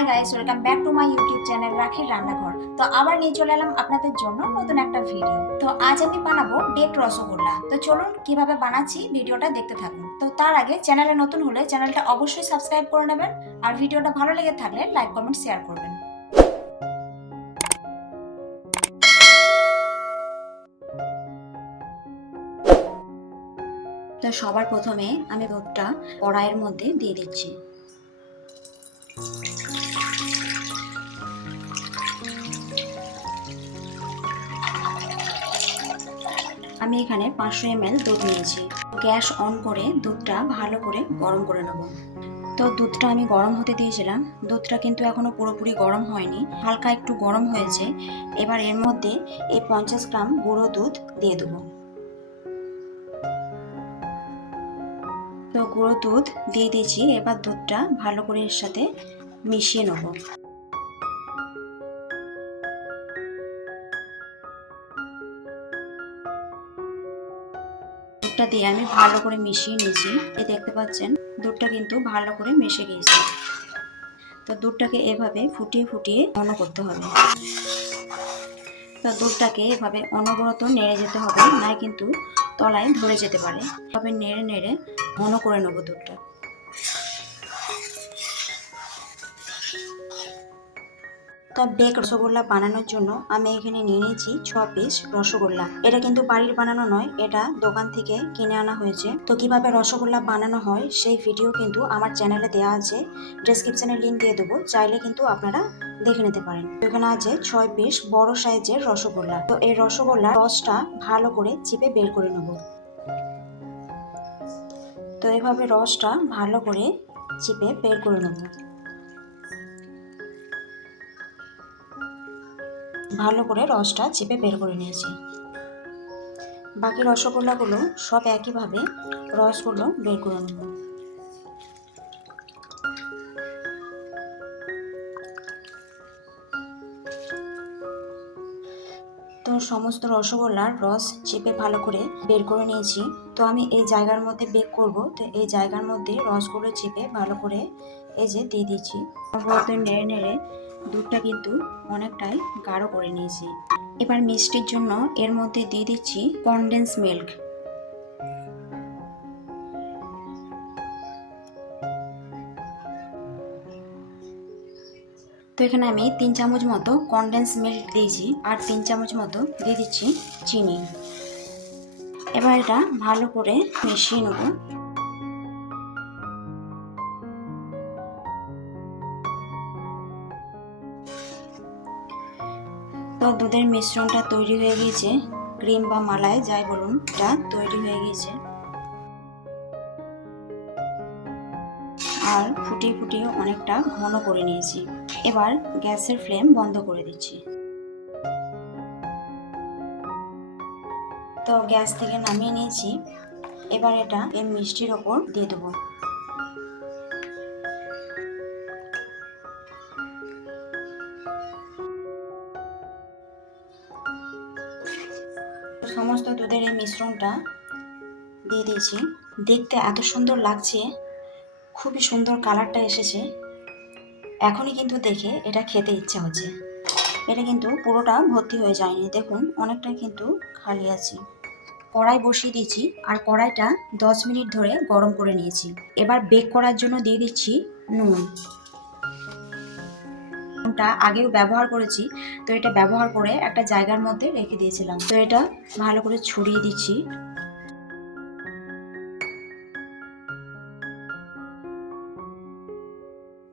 Hi guys, welcome back to my YouTube channel রাখির রান্নাঘর। তো আবার নিয়ে চলে এলাম আপনাদের জন্য নতুন একটা ভিডিও। তো আজ আমি বানাবো বেক রসগোল্লা। তো চলুন কীভাবে বানাচ্ছি ভিডিওটা দেখতে থাকুন। তো তার আগে চ্যানেলে নতুন হলে চ্যানেলটা অবশ্যই সাবস্ক্রাইব করে নেবেন আর ভিডিওটা ভালো লেগে থাকলে লাইক, কমেন্ট, শেয়ার করবেন। তো সবার প্রথমে আমি দুধটা কড়াইয়ের মধ্যে দিয়ে দিচ্ছি। আমি এখানে পাঁচশো এম দুধ নিয়েছি। গ্যাস অন করে দুধটা ভালো করে গরম করে নেব। তো দুধটা আমি গরম হতে দিয়েছিলাম। দুধটা কিন্তু এখনও পুরোপুরি গরম হয়নি। হালকা একটু গরম হয়েছে। এবার এর মধ্যে এই পঞ্চাশ গ্রাম গুঁড়ো দুধ দিয়ে দেবো। তো গুঁড়ো দুধ দিয়ে দিয়েছি। এবার দুধটা ভালো করে এর সাথে মিশিয়ে নেব। দুধটা দিয়ে আমি ভালো করে মিশিয়ে নিয়েছি। এই দেখতে পাচ্ছেন, দুধটা কিন্তু ভালো করে মিশে গিয়েছে। তো দুধটাকে এভাবে ফুটিয়ে ফুটিয়ে ঘন করতে হবে। তো দুধটাকে এভাবে অনবরত নেড়ে যেতে হবে না কিন্তু তলায় ধরে যেতে পারে। তবে নেড়ে নেড়ে ঘন করে নেব দুধটা। তো বেক রসগোল্লা বানানোর জন্য আমি এখানে নিয়ে নিয়েছি ছ পিস রসগোল্লা। এটা কিন্তু বাড়ির বানানো নয়, এটা দোকান থেকে কিনে আনা হয়েছে। তো কীভাবে রসগোল্লা বানানো হয় সেই ভিডিও কিন্তু আমার চ্যানেলে দেওয়া আছে। ডেসক্রিপশনে লিঙ্ক দিয়ে দেবো, চাইলে কিন্তু আপনারা দেখে নিতে পারেন। এখানে আছে ছয় পিস বড় সাইজের রসগোল্লা। তো এই রসগোল্লার রসটা ভালো করে চিপে বের করে নেব। তো এভাবে রসটা ভালো করে চিপে বের করে নেব। ভালো করে রসটা চেপে বের করে নিয়েছি। বাকি রসগোল্লাগুলো সব একইভাবে রসগুলো বের করে নেব। তো সমস্ত রসগোল্লার রস চেপে ভালো করে বের করে নিয়েছি। তো আমি এই জায়গার মধ্যে বেক করব। তো এই জায়গার মধ্যে রসগুলো চেপে ভালো করে এই যে দিয়ে দিয়েছি। নেড়ে নেড়ে দুধটা কিন্তু অনেকটাই গাঢ় করে নিয়েছি। এবার মিষ্টির জন্য এর মধ্যে দিয়ে দিচ্ছি কনডেন্স মিল্ক তো এখানে আমি তিন চামচ মতো কনডেন্স মিল্ক দিয়েছি আর তিন চামচ মতো দিয়ে দিচ্ছি চিনি। এবার এটা ভালো করে মিশিয়ে নেব। তো দুধের মিশ্রণটা তৈরি হয়ে গিয়েছে। ক্রিম বা মালাই, যাই বলুন, এটা তৈরি হয়ে গিয়েছে। আর ফুটিয়ে ফুটিয়ে অনেকটা ঘন করে নিয়েছি। এবার গ্যাসের ফ্লেম বন্ধ করে দিচ্ছি। তো গ্যাস থেকে নামিয়ে নিয়েছি। এবার এটা এর মিষ্টির ওপর দিয়ে দেবো। সমস্ত দুধের এই মিশ্রণটা দিয়ে দিয়েছি। দেখতে এত সুন্দর লাগছে। খুবই সুন্দর কালারটা এসেছে। এখনই কিন্তু দেখে এটা খেতে ইচ্ছা হচ্ছে। এটা কিন্তু পুরোটা ভর্তি হয়ে যায়নি। দেখুন অনেকটাই কিন্তু খালি আছে। কড়াই বসিয়ে দিয়েছি আর কড়াইটা দশ মিনিট ধরে গরম করে নিয়েছি। এবার বেক করার জন্য দিয়ে দিচ্ছি নুন। নুনটা আগেও ব্যবহার করেছি, তো এটা ব্যবহার করে একটা জায়গার মধ্যে রেখে দিয়েছিলাম। তো এটা ভালো করে ছড়িয়ে দিচ্ছি।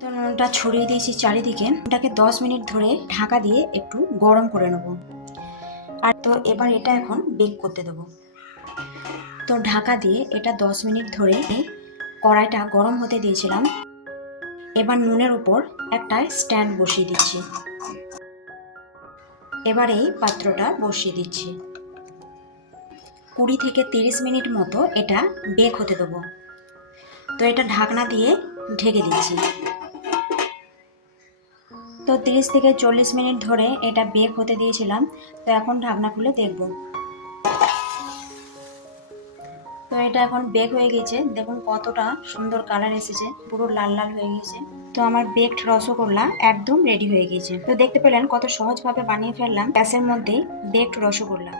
তো নুনটা ছড়িয়ে দিয়েছি চারিদিকে। এটাকে দশ মিনিট ধরে ঢাকা দিয়ে একটু গরম করে নেব। আর তো এবার এটা এখন বেক করতে দেবো। তো ঢাকা দিয়ে এটা দশ মিনিট ধরে কড়াইটা গরম হতে দিয়েছিলাম। এবার নুনের উপর একটা স্ট্যান্ড বসিয়ে দিচ্ছি। এবার এই পাত্রটা বসিয়ে দিচ্ছি। কুড়ি থেকে তিরিশ মিনিট মতো এটা বেক হতে দেবো। তো এটা ঢাকনা দিয়ে ঢেকে দিচ্ছি। তো তিরিশ থেকে চল্লিশ মিনিট ধরে এটা বেক হতে দিয়েছিলাম। তো এখন ঢাকনা খুলে দেখব। তো এটা এখন বেক হয়ে গেছে। দেখুন কতটা সুন্দর কালার এসেছে, পুরো লাল লাল হয়ে গেছে। তো আমার বেকড রসগোল্লা একদম রেডি হয়ে গেছে। তো দেখতে পেলেন কত সহজভাবে বানিয়ে ফেললাম। গ্যাসের মধ্যেই বেকড রসগোল্লা।